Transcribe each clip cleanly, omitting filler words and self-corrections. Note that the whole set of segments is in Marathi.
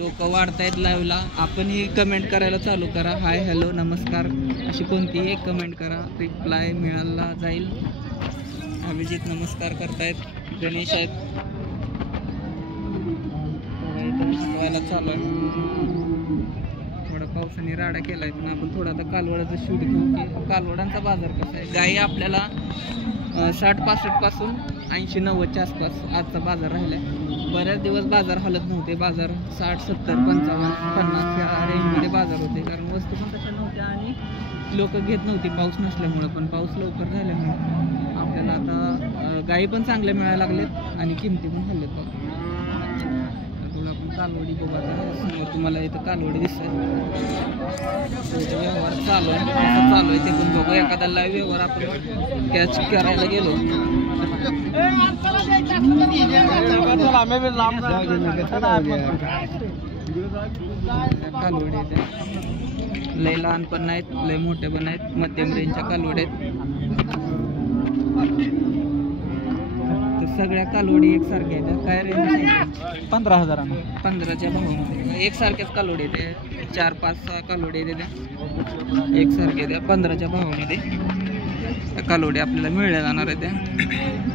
लोक वाढतायत लाईव्हला. आपणही कमेंट करायला चालू करा. हाय, हॅलो, नमस्कार अशी कोणतीही एक कमेंट करा, रिप्लाय मिळाला जाईल. अभिजित नमस्कार करतायत. गणेश आहेत. शिकवायला चालू आहे. थोडा पावसाने राडा केला आहे, पण आपण थोडा आता कालवडाचं शूट घेऊ की कालवडांचा बाजार कसा आहे. गाई आपल्याला 60-65 पासून 80-90च्या आसपास आजचा बाजार राहिला आहे. बऱ्याच दिवस बाजार हलत नव्हते. बाजार 60-70-55-50 या रेंजमध्ये बाजार होते, कारण वस्तू पण तशा नव्हत्या आणि लोक घेत नव्हती पाऊस नसल्यामुळं. पण पाऊस लवकर झाल्यामुळे आपल्याला आता गाई पण चांगल्या मिळायला लागलेत आणि किमती पण हल्लेत. आपण कालवडी बघू. आता समोर तुम्हाला इथं कालवडी दिसत व्यवहार चालू आहे. कसं चालू आहे ते पण बघू. एखादा लाईव्ह व्यवहार आपण कॅच करायला गेलो. कालवडी आहेत, लय लहान पण नाहीत, लय मोठे पण आहेत, मध्यम रेंजच्या कालवडी आहेत. सगळ्या कालवडी एकसारख्या आहेत. काय रेंज? 15,000. 15च्या भावामध्ये एकसारख्याच कालवडी येते. 4-5-6 कालवडी येते त्या एकसारख्या त्या 15च्या भावामध्ये. त्या कालवडी आपल्याला मिळल्या जाणार आहे. त्या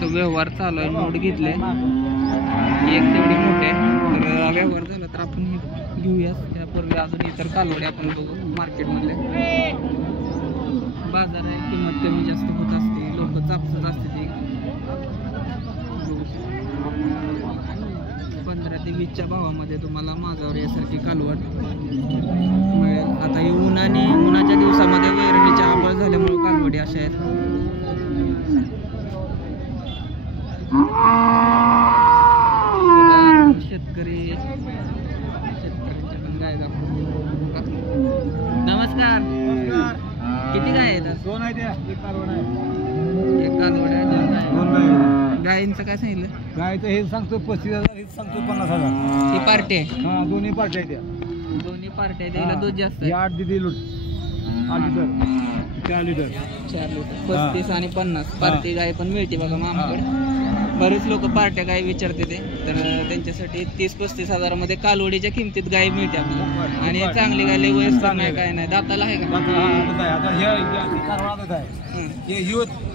तो व्यवहार चालू आहे. नोट घेतले एक तेवढी मोठे आहे. तर व्यवहार झाला तर आपण घेऊया. त्यापूर्वी अजून इतर कालवडी आपण बघू. मार्केटमधले बाजार आहे, किंमत कमी जास्त होत असते, लोक चापसत असते. ती 15 ते 20च्या भावामध्ये तुम्हाला माझ्यावर यासारखी कालवड मिळेल. आता ही उन्हाच्या दिवसामध्ये वेरणीच्या आंबळ झाल्यामुळे कालवडी अशा आहेत. शेतकऱ्यांच्या पण गाय दाखवू. नमस्कार. किती गाय आहेत? 2 आहेत. एक कालवड आहे. एक कालवड आहे, 2 गाय. गायींचं काय सांगितलं? गायचं हे सांगतो 35,000, हे सांगतो 50,000. ही पार्टी आहे. हा, दोन्ही पार्ट्या आहेत. दोन्ही पार्ट्या आहेत. याला दूध जास्त आहे. 8 दिली लूट. 8 लिटर 4 लिटर 4 लिटर 35 आणि 50 पार्टी गाय पण मिळते बघा मामाकडे. बरेच लोक पार्ट्या गाय विचारते ते, तर त्यांच्यासाठी 30-35 हजारामध्ये कालवडीच्या किमतीत गाय मिळते आपल्याला. आणि चांगली गाय लय वयस्कर नाही, काय नाही. दाताला आहे का?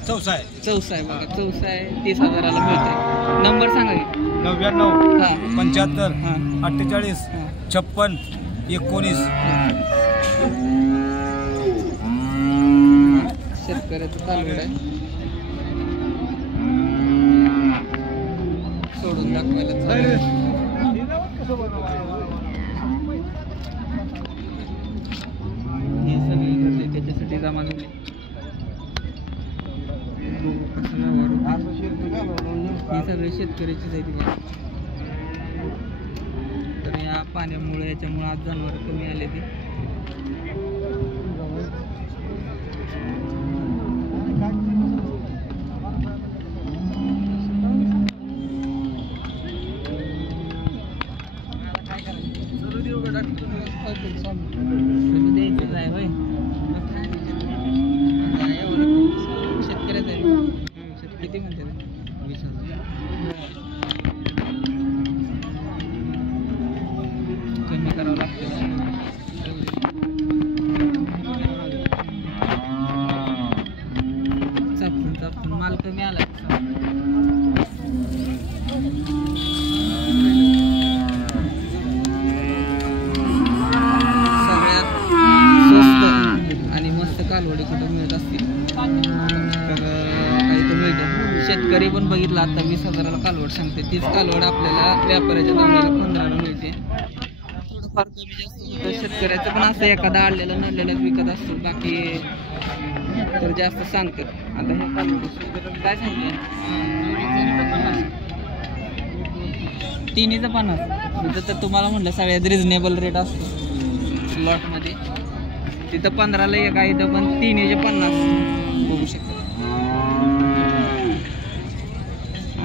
चौसा आहे. चौसा आहे बघा. चौसा आहे. 30,000ला मिळते. नंबर सांगा की. 99 हां 75 हां 48 हां 56 19. शेतकऱ्याचं कालवड आहे. सोडून दाखवायला चालेल. हे सगळी इकडे त्याच्यासाठी जमा झाले. ही सगळे शेतकऱ्याचीच आहे तिथे. तर या पाण्यामुळे याच्यामुळे आज जनावर कमी आले ते. द्यायचं आहे होय. शेतकऱ्याचं आहे. किती म्हणते? 20,000 कमी करावं लागतं. चापसून माल कमी आला. कालवडी कुठं मिळत असतील तर काही तर मिळते. शेतकरी पण बघितलं आता 20,000ला कालवड सांगते. तीच कालवड आपल्याला व्यापाऱ्याच्या दामाला 15ला मिळते. थोडंफार कमी जास्त होतं. शेतकऱ्याचं पण असं एखादा आलेलं नडलेलं विकत असतो, बाकी तर जास्त सांगतात. आता हे कालवड काय सांगितलं? तिन्हीचं 50. तर तुम्हाला म्हटलं सगळ्यात रिजनेबल रेट असतो लॉटमध्ये. तिथं 15ला एक आहे, इथं पण 3चे 50 बघू शकता.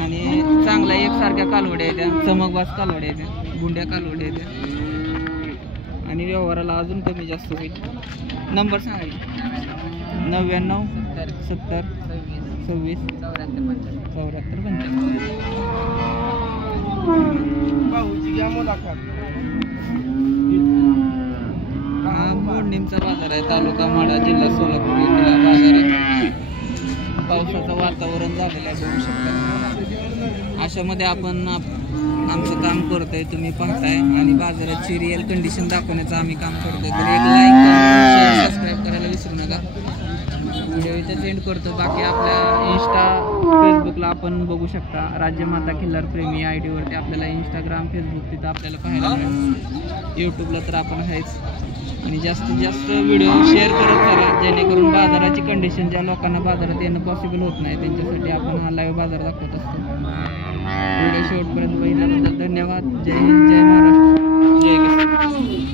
आणि चांगल्या एकसारख्या कालवड्या आहेत त्या, चमकबाज कालवड्या आहेत त्या, गुंड्या कालवड्या आहेत त्या. आणि व्यवहाराला अजून कमी जास्त होईल. नंबर सांगा. 99 70 26 74 75. हा मोडणीमचा बाजार आहे, तालुका माढा, जिल्हा सोलापूर येथील हा बाजार आहे. पावसाचं वातावरण झालेलं आहे, बघू शकता. अशामध्ये आपण आमचं काम करतोय, तुम्ही पाहताय, आणि बाजाराची रिअल कंडिशन दाखवण्याचं आम्ही काम करतोय. तर एक लाईक, शेअर, सबस्क्राईब करायला विसरू नका. व्हिडिओ इथं सेंड करतो. बाकी आपल्या इंस्टा, फेसबुकला आपण बघू शकता, राज्यमाता खिल्लार प्रेमी या ID वरती आपल्याला इंस्टाग्राम, फेसबुक तिथं आपल्याला पाहायला मिळेल. यूट्यूबला तर आपण आहेच. आणि जास्तीत जास्त व्हिडिओ शेअर करत चला, जेणेकरून बाजाराची कंडिशन, ज्या लोकांना बाजारात येणं पॉसिबल होत नाही त्यांच्यासाठी आपण हा लाईव्ह बाजार दाखवत असतो. व्हिडिओ शेवटपर्यंत बघितल्याबद्दल धन्यवाद. जय हिंद, जय महाराष्ट्र, जय किसान.